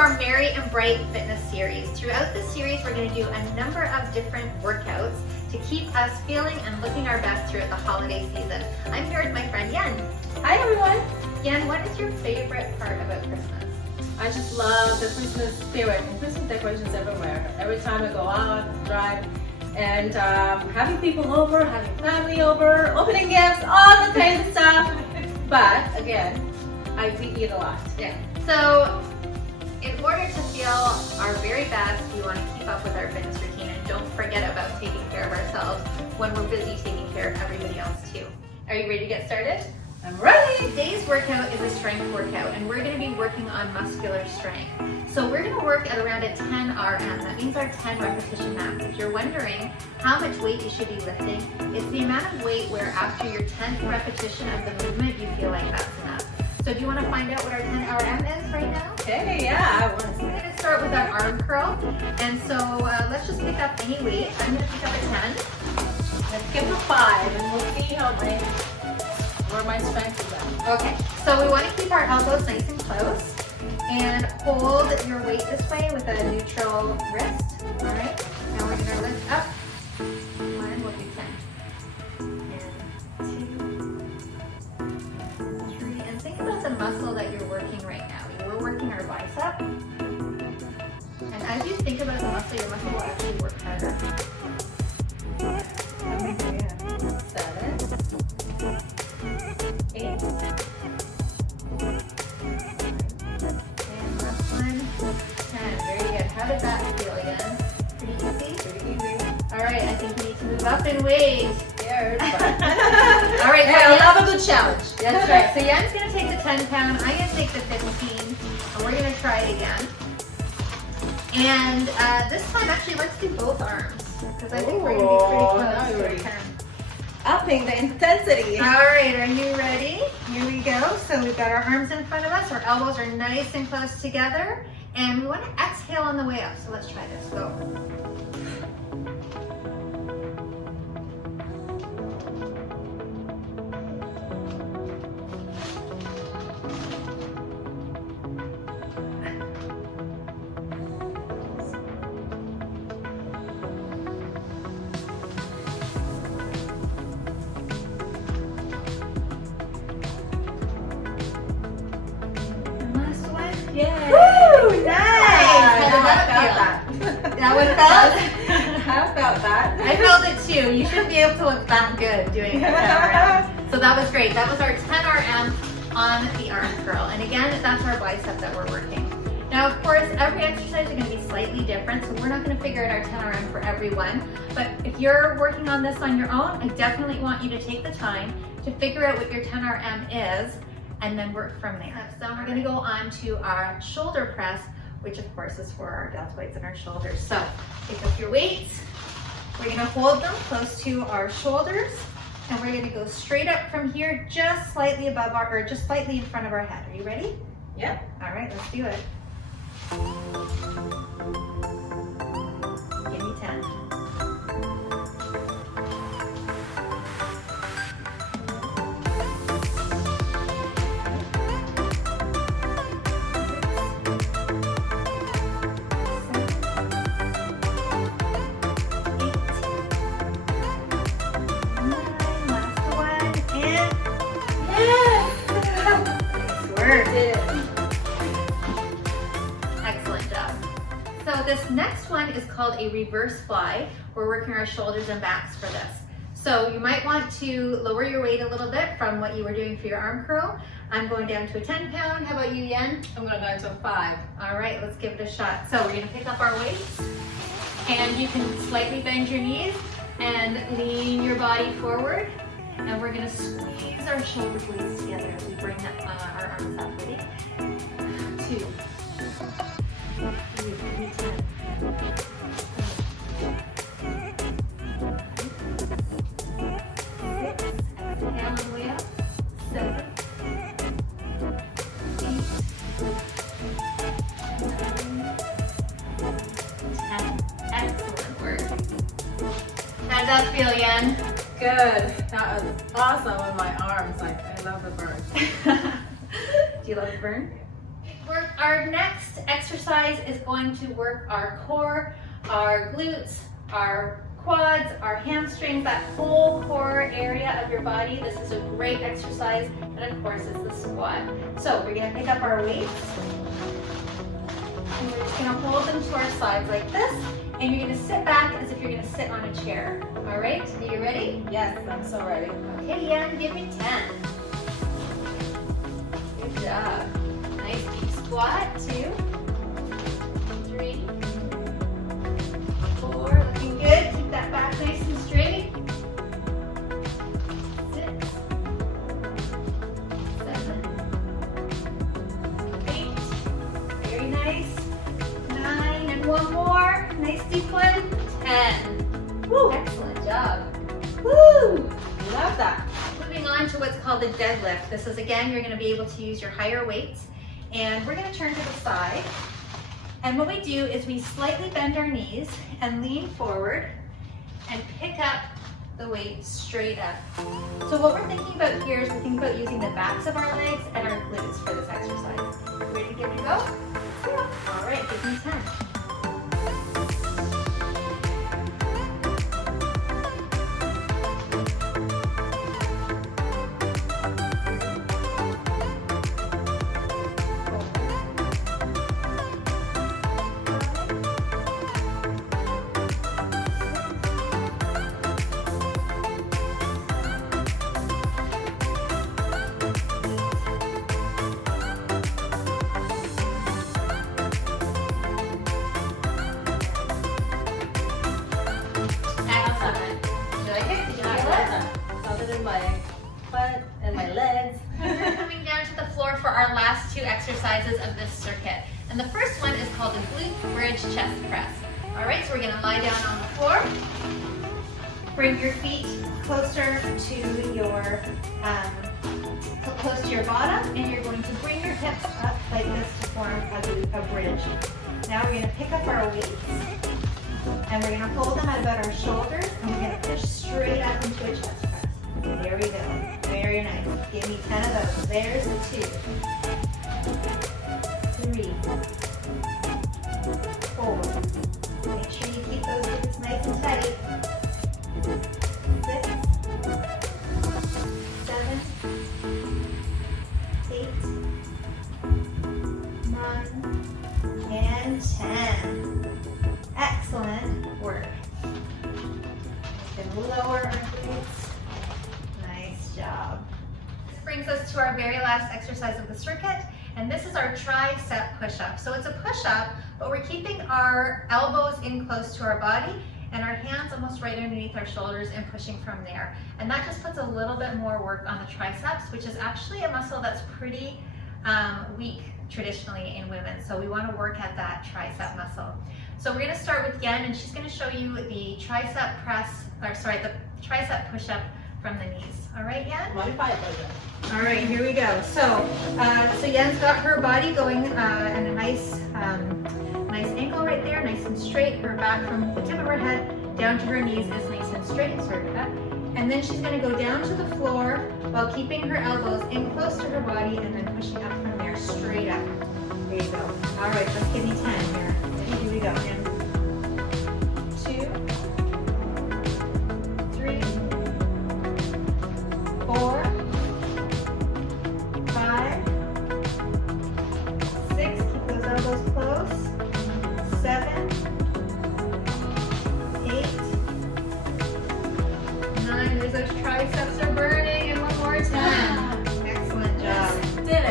our Merry and Bright Fitness series. Throughout this series, we're going to do a number of different workouts to keep us feeling and looking our best throughout the holiday season. I'm here with my friend Yen. Hi everyone. Yen, what is your favorite part about Christmas? I just love the Christmas spirit and Christmas decorations everywhere. Every time I go out, drive, and having people over, having family over, opening gifts, all the kinds of stuff. But again, we eat a lot. Yeah. So in order to feel our very best, we want to keep up with our fitness routine and don't forget about taking care of ourselves when we're busy taking care of everybody else too. Are you ready to get started? I'm ready. Today's workout is a strength workout and we're going to be working on muscular strength. So we're going to work at around a 10 RM. That means our 10 repetition max. If you're wondering how much weight you should be lifting, it's the amount of weight where after your 10th repetition of the movement, you feel like that's enough. So do you want to find out what our 10 RM is right now? Okay, yeah, I want to see. We're going to start with our arm curl. And so let's just pick up any weight. I'm going to pick up a 10. Let's give it a 5 and we'll see where my strength is at. Okay, so we want to keep our elbows nice and close and hold your weight this way with a neutral wrist. All right, now we're going to lift up. One, we'll do 10. And 2, 3, and think about the muscle that you're working right now. We're working our bicep. And as you think about the muscle, your muscle will actually work harder. 7, 8, and last one, 10. Very good. How did that feel again? Pretty easy? Pretty easy. All right, I think you need to move up in weight. Scared, but all right, hey, I love a good challenge. That's right. So Yen's going to take the 10 pound, I'm going to take the 15, and we're going to try it again. And this time, actually, let's do both arms, because I think we're going to be pretty close to 10. Upping the intensity. All right, are you ready? Here we go. So we've got our arms in front of us. Our elbows are nice and close together. And we want to exhale on the way up. So let's try this. Go. Yay! Woo! Nice! How did that feel? That one felt? I felt that. I felt it too. You shouldn't be able to look that good doing a 10 RM. So that was great. That was our 10 RM on the arm curl. And again, that's our bicep that we're working. Now, of course, every exercise is going to be slightly different, so we're not going to figure out our 10 RM for everyone. But if you're working on this on your own, I definitely want you to take the time to figure out what your 10 RM is and then work from there. So we're going to go on to our shoulder press, which of course is for our deltoids and our shoulders. So pick up your weights. We're going to hold them close to our shoulders, and we're going to go straight up from here, just slightly above or just slightly in front of our head. Are you ready? Yep. All right, let's do it. Give me 10. Excellent job. So this next one is called a reverse fly. We're working our shoulders and backs for this. So you might want to lower your weight a little bit from what you were doing for your arm curl. I'm going down to a 10 pound. How about you, Yen? I'm going to go to a 5. All right, let's give it a shot. So we're going to pick up our weights, and you can slightly bend your knees and lean your body forward. And we're going to squeeze our shoulder blades together as we bring our arms up. Ready? 2, 3, 10. 6, exhale on the way up. 7, 8, 9, 10. Excellent work. How'd that feel, Yen? Good. That was awesome with my arms. Like, I love the burn. Do you love the burn? Work Our next exercise is going to work our core, our glutes, our quads, our hamstrings, that whole core area of your body. This is a great exercise, and of course it's the squat. So we're gonna pick up our weights, and we're just gonna hold them to our sides like this, and you're gonna sit back as if you're gonna sit on a chair. All right, are you ready? Yes, I'm so ready. Okay, Yan, give me 10. Good job. Nice deep squat, 2, 3, 4, looking good. Keep that back nice and straight. 6, 7, 8, very nice. 9, and one more. Nice deep one. 10. Woo, excellent job. Woo! Love that. Moving on to what's called the deadlift. This is, again, you're going to be able to use your higher weights. And we're going to turn to the side. And what we do is we slightly bend our knees and lean forward and pick up the weight straight up. So what we're thinking about here is we're thinking about using the backs of our legs and our glutes for this exercise. Ready to give it a go? Yeah. All right, give me 10. Butt and my legs. We're coming down to the floor for our last 2 exercises of this circuit. And the first one is called the glute bridge chest press. All right, so we're gonna lie down on the floor. Bring your feet closer to your bottom, and you're going to bring your hips up like this to form a bridge. Now we're gonna pick up our weights, and we're gonna hold them at about our shoulders, and we're gonna push straight up into a chest press. There we go. Very nice. Give me 10 of those. There's the 2, 3, 4. Make sure you keep those hips nice and tight. 6, 7, 8, 9, and 10. Excellent work. We can lower our glutes. Nice job. This brings us to our very last exercise of the circuit, and this is our tricep push-up. So it's a push-up, but we're keeping our elbows in close to our body and our hands almost right underneath our shoulders and pushing from there. And that just puts a little bit more work on the triceps, which is actually a muscle that's pretty weak traditionally in women. So we want to work at that tricep muscle. So we're going to start with Yen, and she's going to show you the tricep the tricep push-up from the knees. All right, Yen? Modify it later. All right, here we go. So Yen's got her body going in a nice angle right there, nice and straight. Her back from the tip of her head down to her knees is nice and straight. Sorry about that. And then she's going to go down to the floor while keeping her elbows in close to her body and then pushing up from there, straight up. There you go. All right, let's give me 10 here. Here we go. And 2, 3, 4, 5, 6. Keep those elbows close. 7, 8, 9. There's those triceps are burning. And one more time. Excellent job. Did it.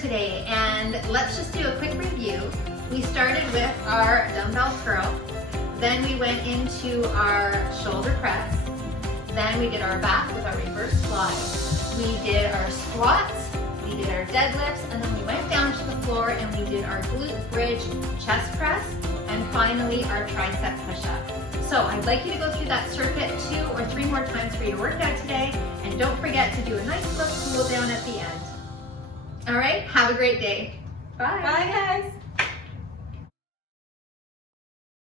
today, and let's just do a quick review. We started with our dumbbell curl, then we went into our shoulder press, then we did our back with our reverse fly. We did our squats, we did our deadlifts, and then we went down to the floor and we did our glute bridge chest press, and finally our tricep push up. So I'd like you to go through that circuit 2 or 3 more times for your workout today, and don't forget to do a nice little cool down at the end. All right, have a great day. Bye. Bye, guys.